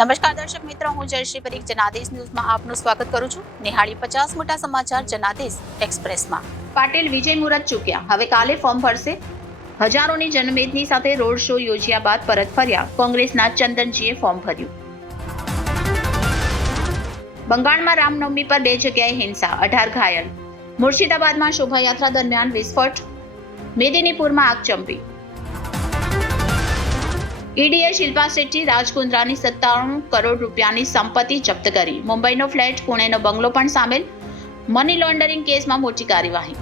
નમસ્કાર દર્શક મિત્રો, હું જયશ્રી પરીખ જનાદેશ ન્યૂઝમાં આપનું સ્વાગત કરું છું. નિહાળી 50 મોટા સમાચાર જનાદેશ એક્સપ્રેસમાં. પાટીલ વિજય મુહૂર્ત ચૂક્યા, હવે કાલે ફોર્મ ભરશે. હજારોની જનમેદની સાથે રોડ શો યોજ્યા બાદ પરત ફર્યા કોંગ્રેસના ચંદનજીએ ફોર્મ ભર્યું. બંગાળમાં રામનવમી પર 2 જગ્યાએ હિંસા, 18 ઘાયલ. મુર્શિદાબાદમાં શોભાયાત્રા દરમિયાન વિસ્ફોટ, મેદિનીપુરમાં આગચંપી. ઈડીએ શિલ્પા શેટ્ટી રાજકુંદ્રાની 97 કરોડ રૂપિયાની સંપત્તિ જપ્ત કરી. મુંબઈનો ફ્લેટ, પુણેનો બંગલો પણ સામેલ. મની લોન્ડરિંગ કેસમાં મોટી કાર્યવાહી.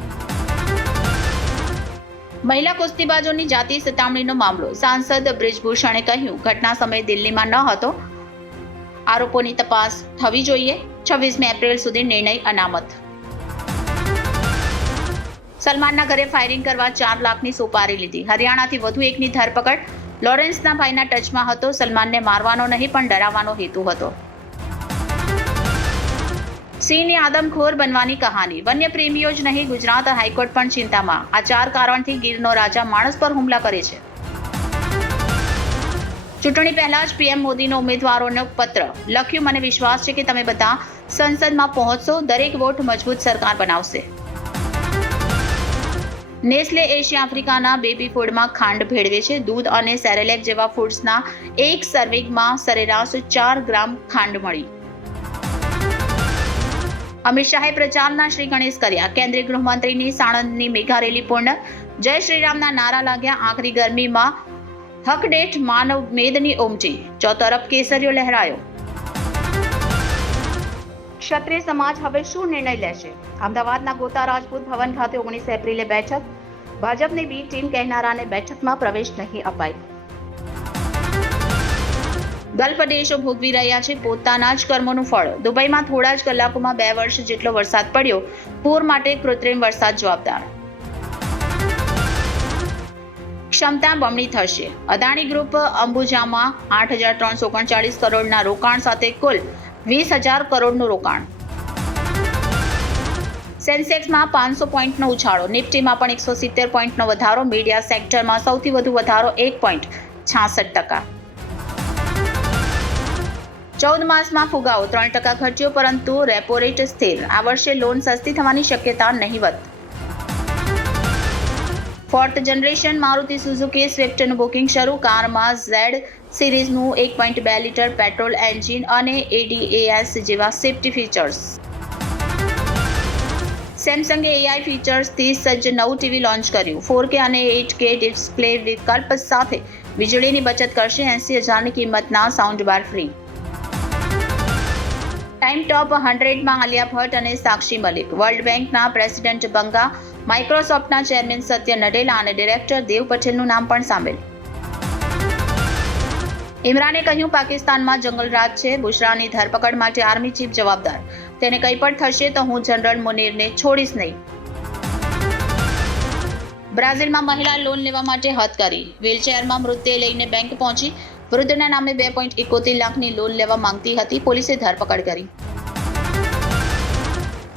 મહિલા કુસ્તીબાજોની જાતિ સતામણીનો મામલો, સાંસદ બ્રિજભૂષણે કહ્યું ઘટના સમયે દિલ્હીમાં ન હતો. આરોપોની તપાસ થવી જોઈએ. 26 એપ્રિલ સુધી નિર્ણય અનામત. સલમાનના ઘરે ફાયરિંગ કરવા 4 લાખની સોપારી લીધી. હરિયાણાથી વધુ એકની ધરપકડ. લોરેન્સના ભાઈના ટચમાં હતો. સલમાનને મારવાનો નહીં પણ ડરાવવાનો હેતુ હતો. સિંહની આદમખોર બનવાની કહાની, વન્ય પ્રેમીઓ જ નહીં, ગુજરાત હાઈકોર્ટ પણ ચિંતામાં. આ 4 કારણથી ગીરનો રાજા માણસ પર હુમલા કરે છે. ચૂંટણી પહેલા જ પીએમ મોદીનો ઉમેદવારોનો પત્ર લખ્યું, મને વિશ્વાસ છે કે તમે બધા સંસદમાં પહોંચશો, દરેક વોટ મજબૂત સરકાર બનાવશે. નેસ્લે એશિયા આફ્રિકાના બેબી ફૂડમાં ખાંડ ભેળવે છે. દૂધ અને સેરેલેક જેવા ફૂડ્સના એક સર્વિંગમાં સરેરાશ 4 ગ્રામ ખાંડ મળી. અમિત શાહે પ્રચારના શ્રી ગણેશ કર્યા. કેન્દ્રીય ગૃહમંત્રીની સાણંદની મેગા રેલી પૂર્ણ. જય શ્રીરામના નારા લાગ્યા. આખરી ગરમીમાં હકડેઠ માનવ મેદની ઉમટી. ચોતરફ કેસરીઓ લહેરાયો. ક્ષત્રિય સમાજ હવે શું નિર્ણય લેશે? અમદાવાદના ગોતા રાજપૂત ભવન ખાતે 19 એપ્રિલે બેઠક. ભાજપની બી ટીમ કહેનારાને બેઠકમાં પ્રવેશ નહીં અપાય. ગલ્ફ દેશો ભોગવી રહ્યા છે પોતાના જ કર્મોનું ફળ. દુબઈમાં થોડા જ કલાકોમાં 2 વર્ષ જેટલો વરસાદ પડ્યો. પૂર માટે કૃત્રિમ વરસાદ જવાબદાર. ક્ષમતા બમણી થશે. અદાણી ગ્રુપ અંબુજામાં 8,339 કરોડના રોકાણ સાથે કુલ 20,000 કરોડનું રોકાણ. સેન્સેક્સમાં 500 પોઈન્ટનો ઉછાળો. નિફ્ટીમાં પણ 170 પોઈન્ટનો વધારો. મીડિયા સેક્ટરમાં સૌથી વધુ વધારો 1.66%. 14 માસમાં ફુગાવો 3% ઘટ્યો, પરંતુ રેપો રેટ સ્થિર. આ વર્ષે લોન સસ્તી થવાની શક્યતા નહિવત. 4th જનરેશન મારુતિ સુઝુકી સ્વિફ્ટનું બુકિંગ શરૂ. કારમાં ઝેડ સિરીઝનું 1.2 લીટર પેટ્રોલ એન્જિન અને ADAS જેવા સેફ્ટી ફીચર્સ. સેમસંગે AI ફીચર્સથી સજ્જ નવું ટીવી લોન્ચ કર્યું. 4K અને 8K ડિસ્પ્લે વિકલ્પ સાથે વીજળીની બચત કરશે. 80,000ની કિંમતના સાઉન્ડ બાર ફ્રી. ટાઈમ ટોપ 100માં આલિયા ભટ્ટ અને સાક્ષી મલિક. વર્લ્ડ બેંકના પ્રેસિડેન્ટ બંગા, માઇક્રોસોફ્ટના ચેરમેન સત્ય નડેલા અને ડિરેક્ટર દેવ પટેલનું નામ પણ સામેલ. ઇમરાને કહ્યું પાકિસ્તાનમાં જંગલરાજ છે. બુશરાની ધરપકડ માટે આર્મી ચીફ જવાબદાર. તેને કંઈ પણ થશે તો હું જનરલ મુનીરને છોડીશ નહીં. બ્રાઝિલમાં મહિલા લોન લેવા માટે હદ કરી. વ્હીલચેરમાં મૃતદેહ લઈને બેંક પહોંચી. વૃદ્ધના નામે 2.71 લાખની લોન લેવા માંગતી હતી. પોલીસે ધરપકડ કરી.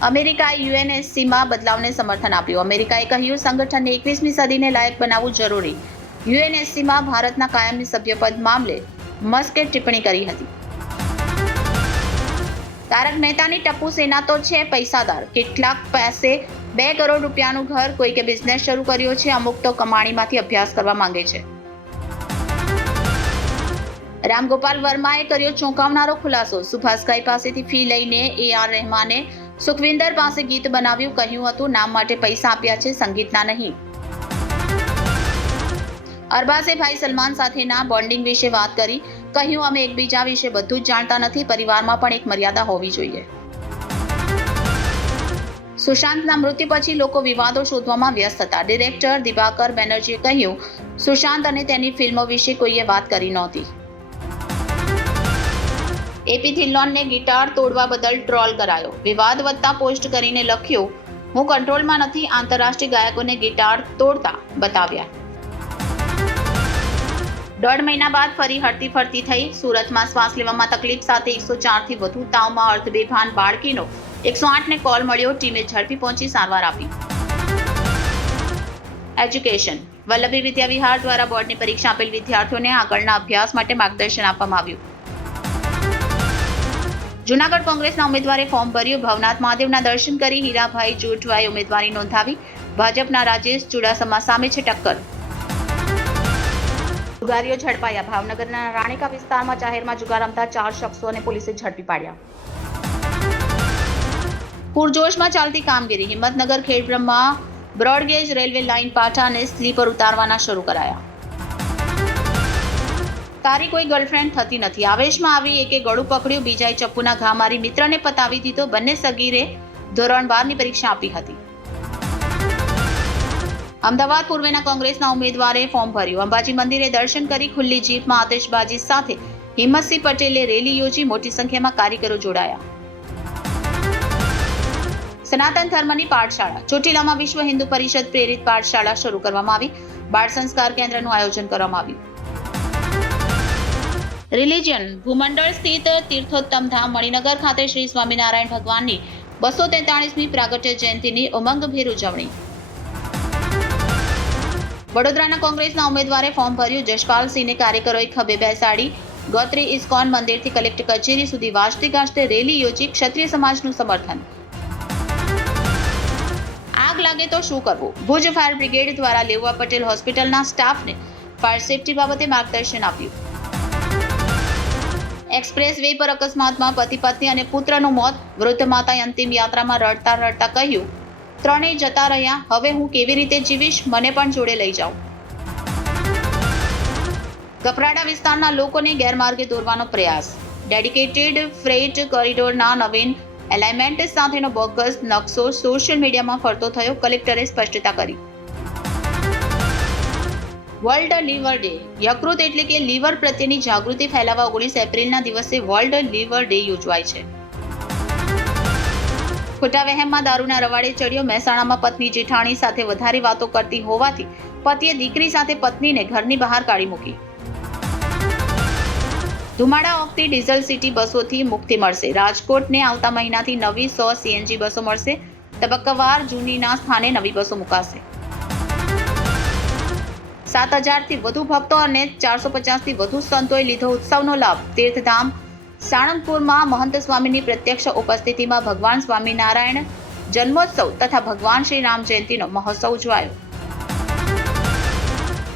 અમેરિકાએ UNSCમાં બદલાવને સમર્થન આપ્યું. અમેરિકાએ કહ્યું સંગઠનને 21મી સદીને લાયક બનાવવું જરૂરી. UNSCમાં ભારતના કાયમી સભ્યપદ મામલે મસ્કે ટિપ્પણી કરી હતી. તારક મહેતાની ટપ્પુ સેના તો છે પૈસાદાર. કેટલાક પાસે 2 કરોડ રૂપિયાનું ઘર, કોઈકે બિઝનેસ શરૂ કર્યો છે. અમુક તો કમાણીમાંથી અભ્યાસ કરવા માંગે છે. રામગોપાલ વર્માએ કર્યો ચોંકાવનારો ખુલાસો. સુભાષભાઈ પાસેથી ફી લઈને AR રહેમાને સુખવિંદર પાસે ગીત બનાવ્યું. કહ્યું હતું નામ માટે પૈસા આપ્યા છે, સંગીતના નહીં. અરબાઝે ભાઈ સલમાન સાથેના બોન્ડિંગ વિશે વાત કરી. કહ્યું અમે એકબીજા વિશે બધું જ જાણતા નથી. પરિવારમાં પણ એક મર્યાદા હોવી જોઈએ. સુશાંતના મૃત્યુ પછી લોકો વિવાદો શોધવામાં વ્યસ્ત હતા. ડિરેક્ટર દિવાકર બેનર્જીએ કહ્યું સુશાંત અને તેની ફિલ્મો વિશે કોઈએ વાત કરી નહોતી. AP ધિલ્લોનને ગિટાર તોડવા બદલ ટ્રોલ કરાયો. વિવાદ વધતા પોસ્ટ કરીને લખ્યું હું કંટ્રોલમાં નથી. આંતરરાષ્ટ્રીય ગાયકોને ગિટાર તોડતા બતાવ્યા. 1.5 મહિના બાદ ફરી હરતી ફરતી થઈ. સુરતમાં શ્વાસ લેવામાં તકલીફ સાથે 104થી વધુ તાવમાં અર્ધબેભાન બાળકીનો 108ને કોલ મળ્યો. ટીમે ઝડપી પહોંચી સારવાર આપી. એજ્યુકેશન. વલ્લભી વિદ્યા વિહાર દ્વારા બોર્ડની પરીક્ષા આપેલ વિદ્યાર્થીઓને આગળના અભ્યાસ માટે માર્ગદર્શન આપવામાં આવ્યું. જૂનાગઢ કોંગ્રેસના ઉમેદવારે ફોર્મ ભર્યું. ભવનાથ મહાદેવના દર્શન કરી હીરાભાઈ જોટવાએ ઉમેદવારી નોંધાવી. ભાજપના રાજેશ ચુડાસમા સામે છે ટક્કર. જુગારીઓ ઝડપાયા. ભાવનગરના રાણીકા વિસ્તારમાં જાહેરમાં જુગાર રમતા 4 શખ્સોને પોલીસે ઝડપી પાડ્યા. પૂરજોશમાં ચાલતી કામગીરી. Himmatnagar Khedbrahma broad gauge railway line પાટા અને સ્લીપર ઉતારવાના શરૂ કરાયા. તારી કોઈ ગર્લફ્રેન્ડ થતી નથી. આવેશમાં આવી એકે ગળું પકડ્યું, બીજાએ ચપ્પુના ઘા મારી મિત્રને પતાવી દીધો. બંને સગીરે ધોરણ 12ની પરીક્ષા આપી હતી. અમદાવાદ પૂર્વના કોંગ્રેસના ઉમેદવારે ફોર્મ ભર્યું. અંબાજી મંદિરે દર્શન કરી ખુલ્લી જીપમાં આતશબાજી સાથે હિંમતસિંહ પટેલે રેલી યોજી. મોટી સંખ્યામાં કાર્યકરો જોડાયા. સનાતન ધર્મની પાઠશાળા. ચોટીલામાં વિશ્વ હિન્દુ પરિષદ પ્રેરિત પાઠશાળા શરૂ કરવામાં આવી. બાળ સંસ્કાર કેન્દ્રનું આયોજન કરવામાં આવ્યું. રિલિજન ભૂમંડળ સ્થિત તીર્થોત્તમ ધામ મણિનગર ખાતે શ્રી સ્વામિનારાયણ ભગવાનની 243મી પ્રાગટ્ય જયંતિની ઉમંગભેર ઉજવણી. વડોદરાના કોંગ્રેસના ઉમેદવારે ફોર્મ ભર્યું. જશપાલસિંહને કાર્યકરોએ ખભે બેસાડી ગોત્રી ઇસ્કોન મંદિરથી કલેક્ટર કચેરી સુધી વાજતે ગાજતે રેલી યોજી. ક્ષત્રિય સમાજનું સમર્થન. આગ લાગે તો શું કરવું? ભુજ ફાયર બ્રિગેડ દ્વારા લેવા પટેલ હોસ્પિટલના સ્ટાફને ફાયર સેફટી બાબતે માર્ગદર્શન આપ્યું. એક્સપ્રેસ વે પર અકસ્માતમાં પતિ પત્ની અને પુત્રનું મોત. વૃદ્ધ માતાએ અંતિમ યાત્રામાં રડતા રડતા કહ્યું, ત્રણેય જતા રહ્યા, હવે હું કેવી રીતે જીવીશ? મને પણ જોડે લઈ જાઓ. કપરાડા વિસ્તારના લોકોને ગેરમાર્ગે દોરવાનો પ્રયાસ. ડેડિકેટેડ ફ્રેટ કોરિડોરના નવીન એલાઇનમેન્ટ સાથેનો બોગસ નકશો સોશિયલ મીડિયામાં ફરતો થયો. કલેક્ટરે સ્પષ્ટતા કરી. World liver day. યકૃત એટલે કે લીવર પ્રત્યેની જાગૃતિ ફેલાવવા 19 એપ્રિલના દિવસે વર્લ્ડ લીવર ડે યોજવાય છે. ખોટા વહેમમાં દારૂના રવાડે ચડ્યો. મહેસાણામાં પત્ની જેઠાણી સાથે વધારે વાતો કરતી હોવાથી પતિએ દીકરી સાથે પત્નીને ઘરની બહાર કાઢી મૂકી. ધુમાડા ઓગતી ડીઝલ સિટી બસોથી મુક્તિ મળશે. રાજકોટને આવતા મહિનાથી નવી 100 સીએનજી બસો મળશે. તબક્કાવાર જૂનીના સ્થાને નવી બસો મુકાશે. 7,000થી વધુ ભક્તો અને 450થી વધુ સંતોએ લીધો ઉત્સવનો લાભ. તીર્થધામ સાળંગપુરમાં મહંત સ્વામીની પ્રત્યક્ષ ઉપસ્થિતિમાં ભગવાન સ્વામિનારાયણ જન્મોત્સવ તથા ભગવાન શ્રી રામ જયંતિનો મહોત્સવ ઉજવાયો.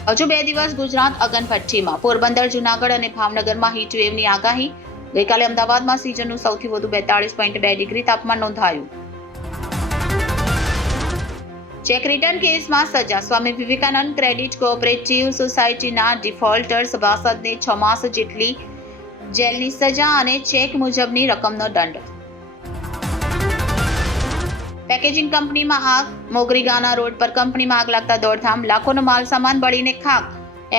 હજુ 2 દિવસ ગુજરાત અગનભઠ્ઠીમાં. પોરબંદર, જૂનાગઢ અને ભાવનગરમાં હીટવેવની આગાહી. ગઈકાલે અમદાવાદમાં સિઝનનું સૌથી વધુ 42.2 ડિગ્રી તાપમાન નોંધાયું. ચેક રિટર્ન કેસમાં સજા. સ્વામી વિવેકાનંદ ક્રેડિટ કોઓપરેટિવ સોસાયટીના ડિફોલ્ટર સભાસદને 6 માસ જેટલી જેલની સજા અને ચેક મુજબની રકમનો દંડ. પેકેજિંગ કંપનીમાં આગ. મોગરીગાના રોડ પર કંપનીમાં આગ લાગતા દોડધામ. લાખોનો માલ સામાન બળીને ખાક.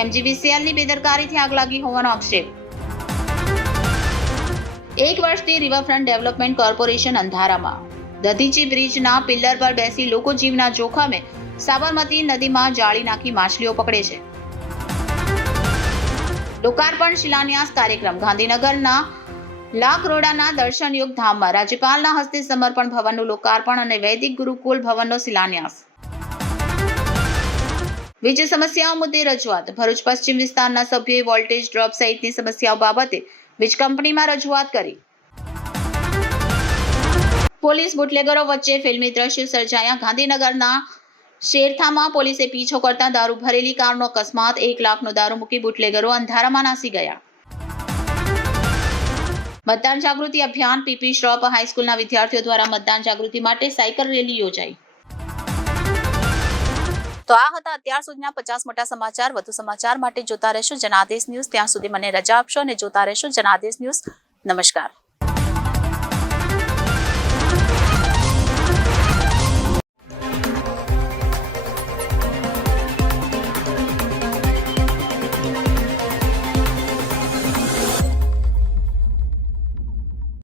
એમજીવીસીએલની બેદરકારીથી આગ લાગી હોવાનો આક્ષેપ. 1 વર્ષથી રિવરફ્રન્ટ ડેવલપમેન્ટ કોર્પોરેશન અંધારામાં. દધીચી બ્રિજના પિલ્લર પર બેસી લોકો જીવના જોખમે સાબરમતી નદીમાં જાળી નાખી માછલીઓ પકડે છે. લોકાર્પણ શિલાન્યાસ કાર્યક્રમ. ગાંધીનગરના લાખરોડાના દર્શનયોગ ધામમાં રાજ્યપાલના હસ્તે સમર્પણ ભવનનું લોકાર્પણ અને વૈદિક ગુરુકુલ ભવનનો શિલાન્યાસ. વીજ સમસ્યાઓ મુદ્દે રજૂઆત. ભરૂચ પશ્ચિમ વિસ્તારના સભ્યોએ વોલ્ટેજ ડ્રોપ સહિતની સમસ્યાઓ બાબતે વીજ કંપનીમાં રજૂઆત કરી. પોલીસ બુટલેગરો વચ્ચે ફિલ્મી દ્રશ્યો સર્જાયા. ગાંધીનગરના શેરથામાં પોલીસે પીછો કરતા દારૂ ભરેલી કારનો અકસ્માત. 1 લાખનો દારૂ મૂકી બુટલેગરો અંધારામાં નાસી ગયા. મતદાન જાગૃતિ અભિયાન. પીપી શ્રોપ હાઈસ્કૂલના વિદ્યાર્થીઓ દ્વારા મતદાન જાગૃતિ માટે સાયકલ રેલી યોજાઈ. તો આ હતા અત્યાર સુધીના 50 મોટા સમાચાર. વધુ સમાચાર માટે જોતા રહેશો જનાદેશ ન્યૂઝ. ત્યાં સુધી મને રજા આપશો અને જોતા રહેશો જનાદેશ ન્યૂઝ. નમસ્કાર.